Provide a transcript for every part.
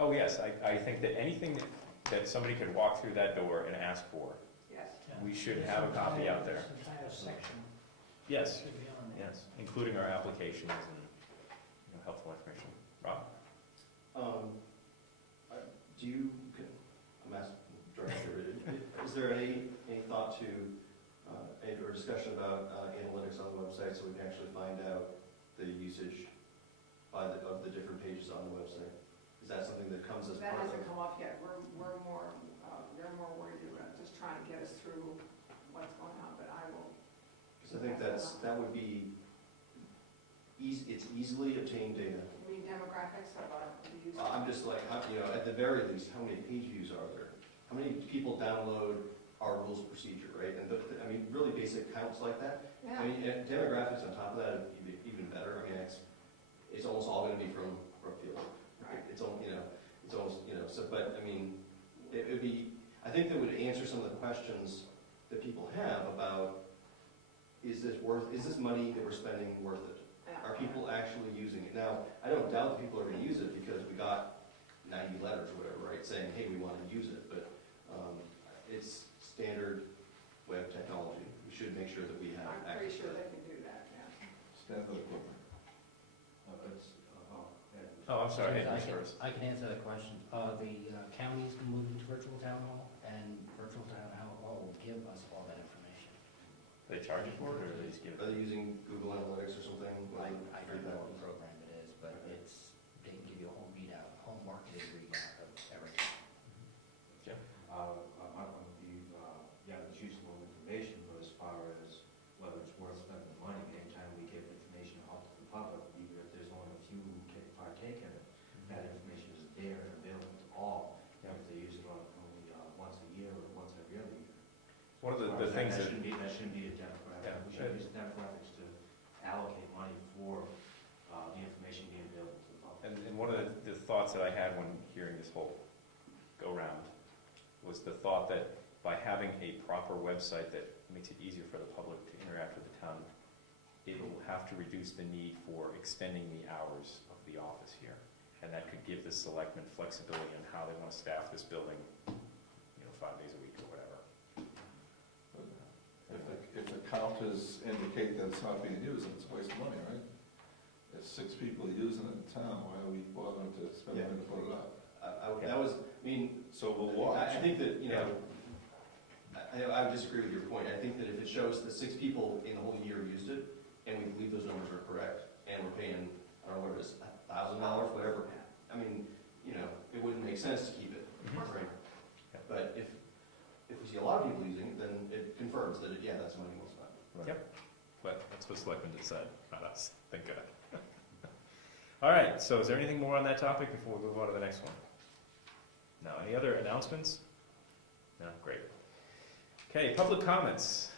Oh, yes, I think that anything that somebody could walk through that door and ask for, Yes. we should have a copy out there. This entire section Yes, should be on there. yes, including our applications and, helpful information. Rob? Do you, I'm asking director, is there any thought to, or discussion about analytics on the website so we can actually find out the usage of the different pages on the website? Is that something that comes as That part of hasn't it? come up yet. They're more worried about just trying to get us through what's going on, but I will. Because I think that would be, it's easily obtained data. You mean demographics of the users? I'm just like, at the very least, how many page views are there? How many people download our rules of procedure, right? And really basic counts like that. Yeah. I mean, and demographics on top of that would be even better. I mean, it's almost all going to be from Brookfield. Right. It's almost, so, but I mean, it would be, I think that would answer some of the questions that people have about, is this money that we're spending worth it? Yeah. Are people actually using it? Now, I don't doubt that people are going to use it because we got 90 letters or whatever, right, saying, hey, we want to use it, but it's standard web technology. We should make sure that we have I'm pretty access sure to they that. can do that, yeah. Standard equipment. Oh, I'm sorry, I Andrew's can- first. I can answer that question. The county's moving to virtual town hall, and virtual town hall will give us all that information. They charge you for it, or they just give Are it? they using Google Analytics or something? I don't know what program it is, but they can give you a whole readout, whole marketing readout of everything. It's useful information, but as far as whether it's worth spending the money, anytime we give information out to the public, even if there's only a few who can partake in it, that information is there and available to all, if they use it only once a year or once every other year. One of the things that, That shouldn't be a demographic. Yeah. We should use demographics to allocate money for the information being available to the public. and one of the thoughts that I had when hearing this whole go-round was the thought that by having a proper website that makes it easier for the public to interact with the town, it will have to reduce the need for extending the hours of the office here. And that could give the selectmen flexibility on how they want to staff this building, 5 days a week or whatever. If the counters indicate that it's not being used, then it's a waste of money, right? If 6 people are using it in town, why are we bothering to spend money to put it up? So we'll watch. I think that, I would disagree with your point. I think that if it shows that 6 people in the whole year used it, and we believe those numbers are correct, and we're paying, I don't know what it is, $1,000, whatever, it wouldn't make sense to keep it, right? But if we see a lot of people using it, then it confirms that, that's money well spent. Yep. But that's what selectmen decide, not us, thank God. All right, so is there anything more on that topic before we move on to the next one? No, any other announcements? No, great. Okay, public comments.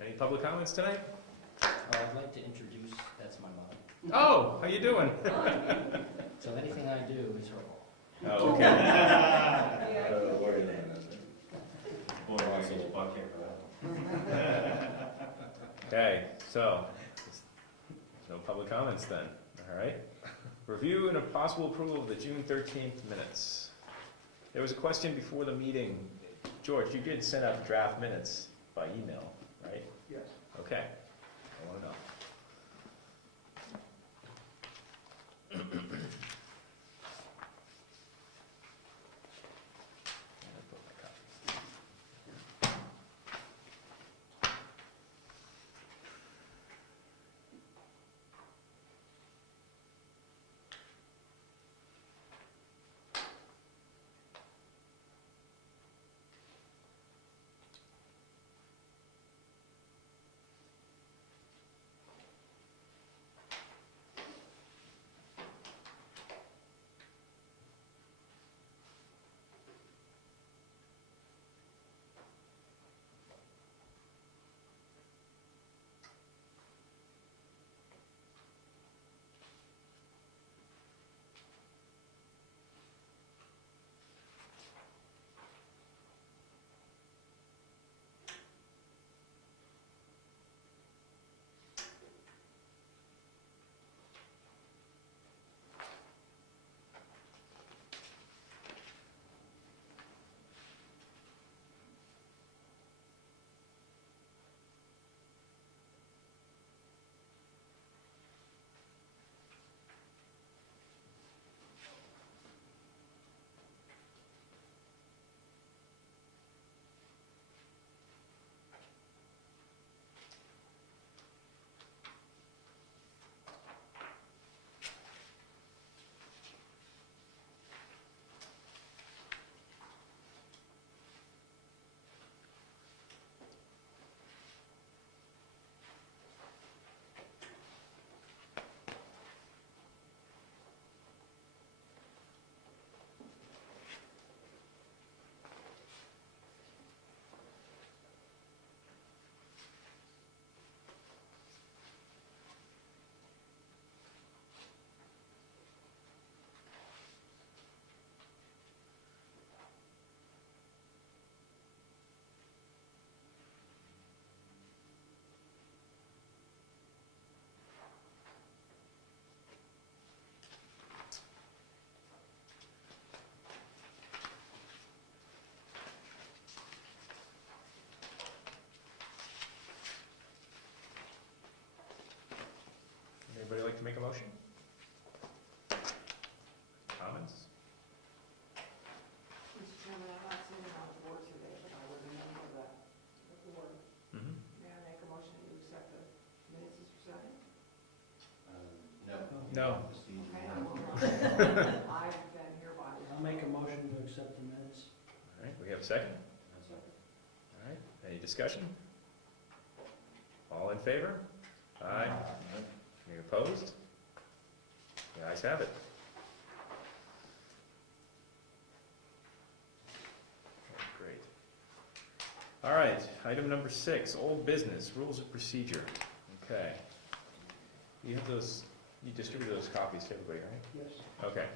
Any public comments tonight? I'd like to introduce, that's my mother. Oh, how you doing? So anything I do is her fault. Oh, okay. Yeah. Wait a minute. Boy, I see a bucket for that. Okay, so, no public comments then, all right? Review and a possible approval of the June 13th minutes. There was a question before the meeting. George, you did send out draft minutes by email, right? Yes. Okay, I want to know. to make a motion? Comments? Mr. Chairman, I'm not sitting on the board today, but I was a member of the board. Mm-hmm. May I make a motion to accept the minutes as presented? No. No. Okay, I'm moving on. I've been here by. I'll make a motion to accept the minutes. All right, we have a second? All right, any discussion? All in favor? Aye. Any opposed? The ayes have it. Great. All right, item number 6, old business, rules of procedure. Okay. You have those, you distributed those copies to everybody, right? Yes. Okay.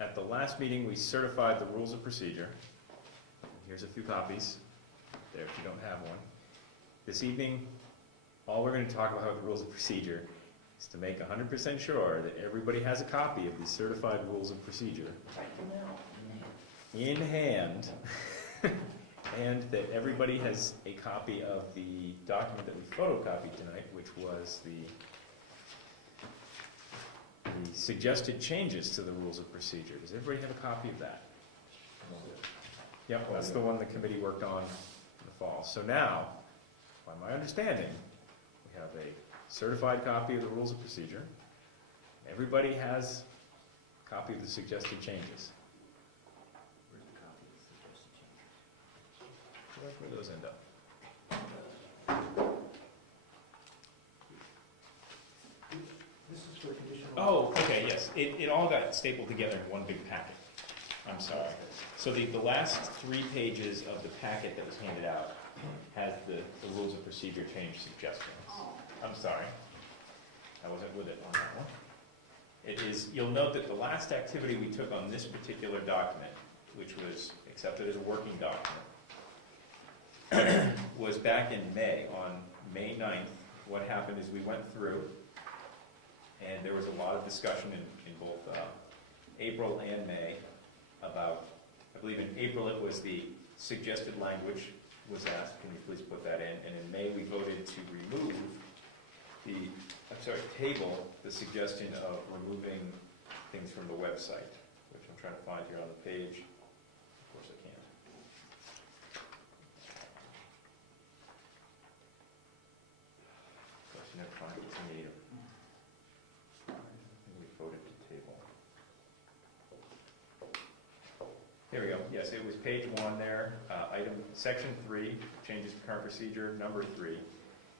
At the last meeting, we certified the rules of procedure. Here's a few copies there if you don't have one. This evening, all we're going to talk about with the rules of procedure is to make 100% sure that everybody has a copy of the certified rules of procedure in hand, and that everybody has a copy of the document that we photocopied tonight, which was the suggested changes to the rules of procedure. Does everybody have a copy of that? Yep, that's the one the committee worked on in the fall. So now, by my understanding, we have a certified copy of the rules of procedure. Everybody has a copy of the suggested changes. Where's the copy of the suggested changes? Where do those end up? This is for conditional. Oh, okay, yes. It all got stapled together in one big packet. I'm sorry. So the last 3 pages of the packet that was handed out has the rules of procedure change suggestions. Oh, I'm sorry. I wasn't with it on that one. It is, you'll note that the last activity we took on this particular document, which was accepted as a working document, was back in May. On May 9th, what happened is we went through, and there was a lot of discussion in both April and May about, I believe in April it was the suggested language was asked, can you please put that in? And in May we voted to remove table the suggestion of removing things from the website, which I'm trying to find here on the page. Of course I can't. Of course you never find what's in need. We voted to table. Here we go. Yes, it was page 1 there, section 3, changes to current procedure, number 3,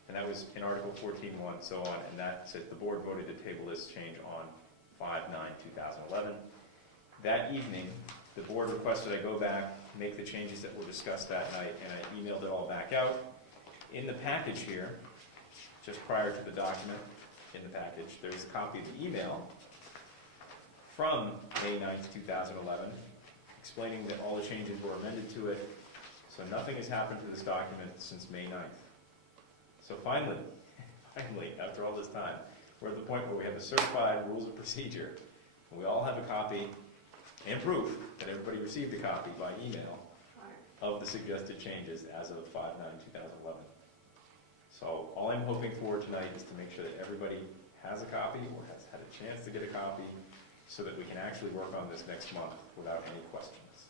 and that was in Article 14.1, so on, and that said the board voted to table this change on 5/9/2011. That evening, the board requested I go back, make the changes that were discussed that night, and I emailed it all back out. In the package here, just prior to the document in the package, there's a copy of the email from May 9th, 2011, explaining that all the changes were amended to it. So nothing has happened to this document since May 9th. So finally, after all this time, we're at the point where we have the certified rules of procedure. We all have a copy and proof that everybody received a copy by email right. of the suggested changes as of 5/9/2011. So all I'm hoping for tonight is to make sure that everybody has a copy or has had a chance to get a copy so that we can actually work on this next month without any questions.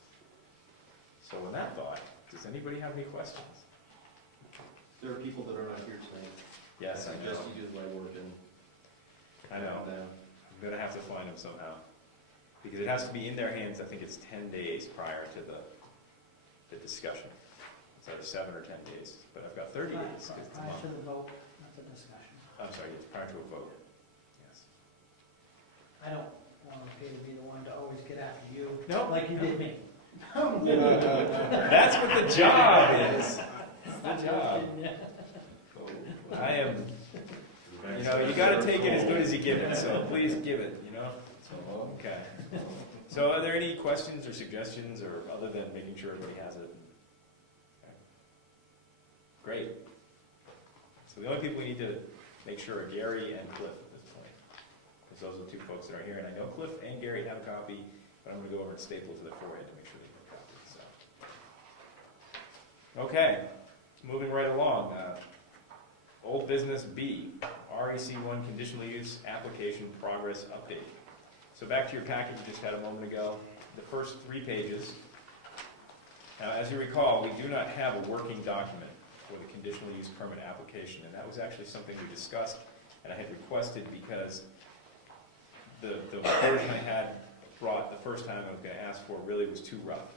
So with that thought, does anybody have any questions? There are people that are not here tonight. Yes, I know. suggest you do the legwork and. I know. I'm gonna have to find them somehow. Because it has to be in their hands, I think it's 10 days prior to the discussion. It's either 7 or 10 days, but I've got 30 days, because it's a Prior month. to the vote, not the discussion. I'm sorry, it's prior to a vote. Yes. I don't want to appear to be the one to always get after you. No. Like you did me. That's what the job is. That's the job. I am, you gotta take it as good as you give it, so please give it, Okay. So are there any questions or suggestions, or other than making sure everybody has it? Okay. Great. So the only people we need to make sure are Gary and Cliff at this point, because those are the 2 folks that are here, and I know Cliff and Gary have a copy, but I'm gonna go over and staple to their forehead to make sure they have a copy, so. Okay, moving right along. Old business B, REC1 conditional use application progress update. So back to your packet you just had a moment ago, the first 3 pages. Now, as you recall, we do not have a working document for the conditional use permit application, and that was actually something we discussed, and I had requested because the version I had brought the first time I was going to ask for really was too rough.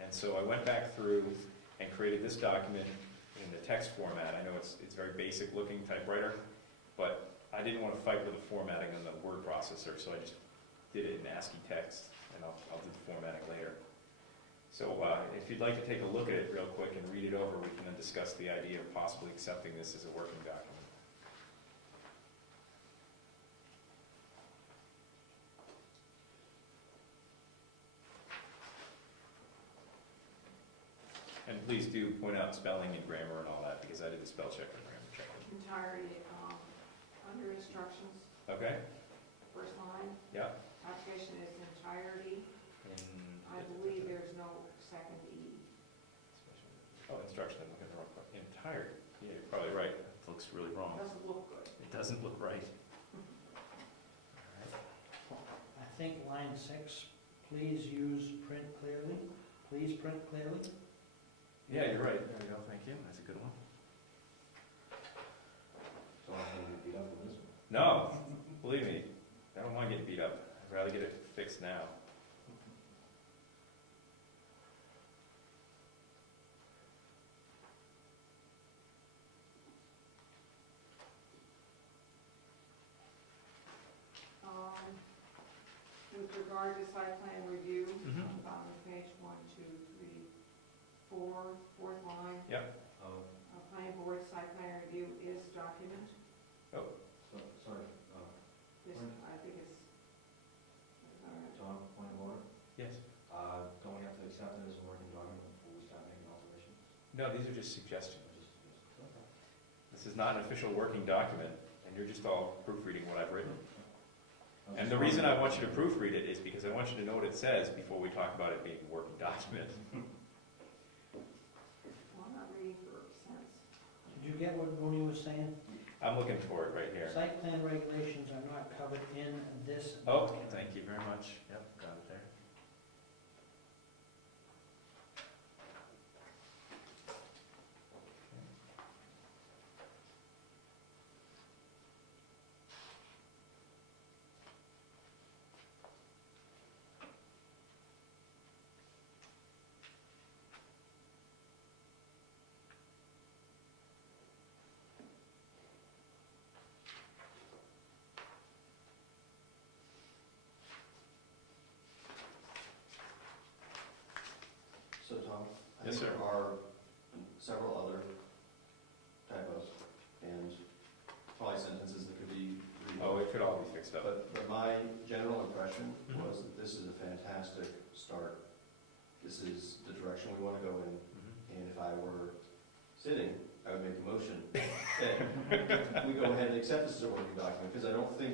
And so I went back through and created this document in the text format. I know it's very basic looking typewriter, but I didn't want to fight with the formatting on the word processor, so I just did it in ASCII text, and I'll do the formatting later. So if you'd like to take a look at it real quick and read it over, we can then discuss the idea of possibly accepting this as a working document. And please do point out spelling and grammar and all that, because I did the spell check and grammar check. Entirety, under instructions, Okay? first line, Yeah. application is entirety. In- I believe there's no second E. Oh, instruction, I'm looking at the wrong part. Entire, yeah, you're probably right. It looks really wrong. Doesn't look good. It doesn't look right. I think line 6, please use print clearly. Please print clearly. Yeah, you're right. There we go, thank you. That's a good one. So I'm gonna get beat up with this one. No, believe me, I don't want to get beat up. I'd rather get it fixed now. With regard to site plan review, Mhm. bottom of page 1, 2, 3, 4, fourth line, planning board site plan review is document. So, sorry, This, I think it's, Tom, point of order. Yes. Don't we have to accept it as a working document before we start making alterations? No, these are just suggestions. Or just- This is not an official working document, and you're just all proofreading what I've written. I was And just the reason I wondering- want you to proofread it is because I want you to know what it says before we talk about it being a working document. well, I'm not reading for sense. Did you get what Mooney was saying? I'm looking for it right here. Site plan regulations are not covered in this Oh, document. thank you very much. Yep, got it there. So Tom, I Yes, think sir. there are several other typos and probably sentences that could be Oh, rewritten. it could all be fixed up. But my general impression Mhm. was that this is a fantastic start. This is the direction we want to go in, Mhm. and if I were sitting, I would make a motion that we go ahead and accept this as a working document, because I don't think